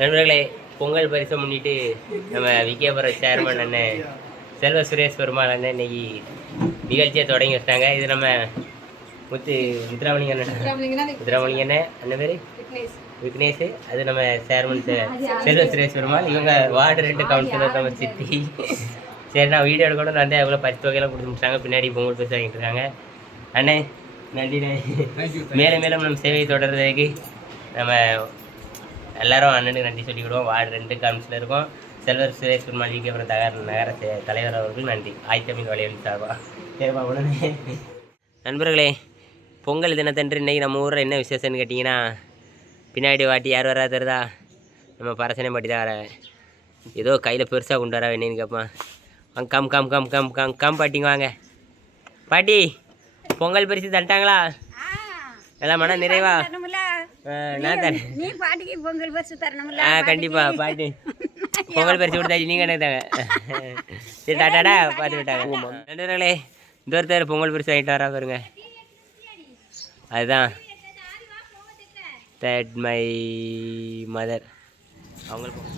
நண்பர்களே, பொங்கல் பரிசை முன்னிட்டு நம்ம விகேபுரம் சேர்மன் அண்ணன் செல்வ சுரேஷ் பெருமாள் அண்ணன் இன்னைக்கு நிகழ்ச்சியை தொடங்கி வச்சிட்டாங்க. இது நம்ம முத்துராமலிங்க அண்ணன் அண்ணன் பேர் விக்னேஷ். அது நம்ம சேர்மன் செல்வ சுரேஷ் பெருமாள். இவங்க வார்டு 2 கவுன்சிலர் நம்ம சித்தி. சரி, நான் வீடியோ எடுக்கணும் வந்து எவ்வளோ 10 தொகையெல்லாம் கொடுத்து முடிச்சாங்க. பின்னாடி பொங்கல் பரிசு வாங்கிட்டு இருக்காங்க. அண்ணே நன்றிண்ணே. மேலும் மேலும் நம்ம சேவையை தொடர்றதுக்கு நம்ம எல்லாரும் அண்ணனுக்கு நன்றி சொல்லிவிடுவோம். வார்டு 2 கவுன்சிலர் இருக்கும். செல்வர் சுரேஷ் பெருமாள் விகேபுரம் நகர தலைவர் அவர்கள் நன்றி. ஆய்த்தமிழ் வலையொலி சார்பா. சரிப்பா உடனே நண்பர்களே, பொங்கல் தினத்தன்று இன்றைக்கி நம்ம ஊரில் என்ன விசேஷம்னு கேட்டிங்கன்னா, பின்னாடி வாட்டி யார் வரா தருதா? நம்ம பரசனை பாட்டி தான் வர. ஏதோ கையில் பெருசாக கொண்டு வரா என்னன்னு கேட்பான். Come come come come come come பாட்டிங்க வாங்க. பாட்டி, பொங்கல் பரிசு தந்துட்டாங்களா? எல்லாம் மன நிறைவா? நான் தரேன். கண்டிப்பா பாட்டி பொங்கல் பரிசு கொடுத்தாச்சு. நீங்கள் என்ன தாங்க? சரி, டாட்டாடா பார்த்து விட்டாங்க. நண்பர்களே, இந்த ஒருத்தர் பொங்கல் பரிசு வாங்கிட்டு வரா பாருங்க. அதுதான் தட் மை மதர். அவங்களுக்கு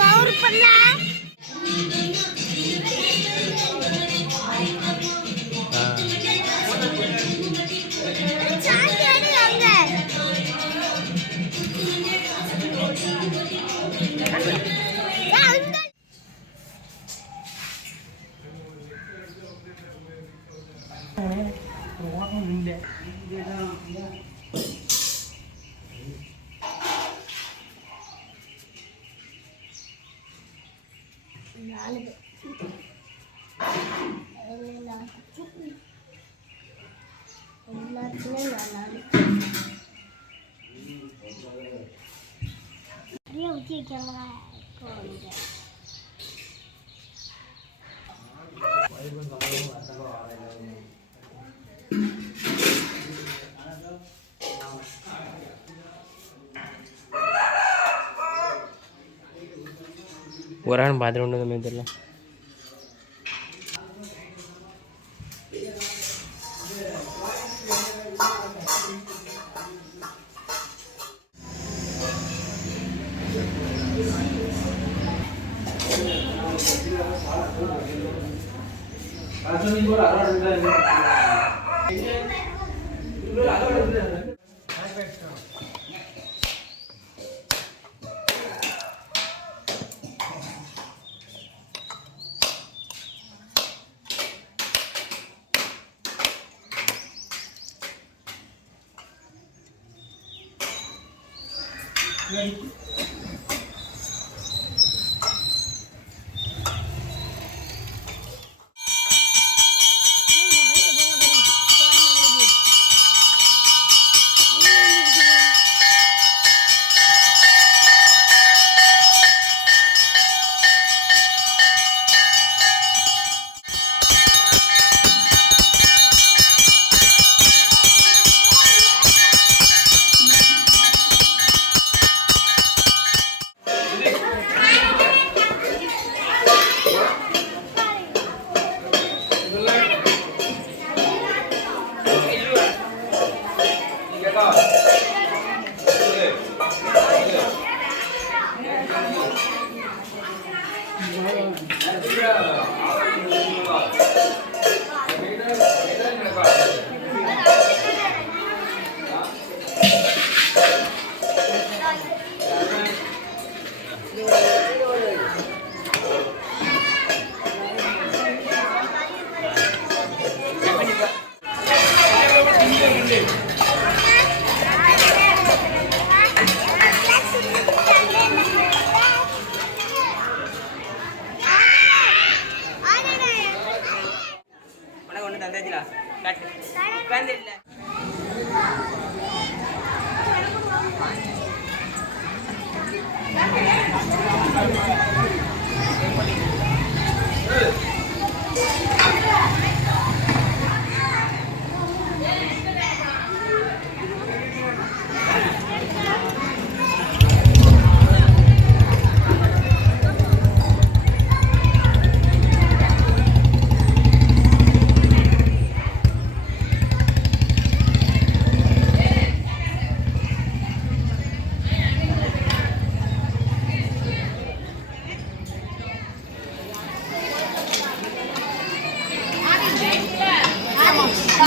கவர் பண்ண ஒரு ஆள் பார்த்துட்டு கொண்டு வந்து தெரியல.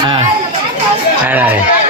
Ah,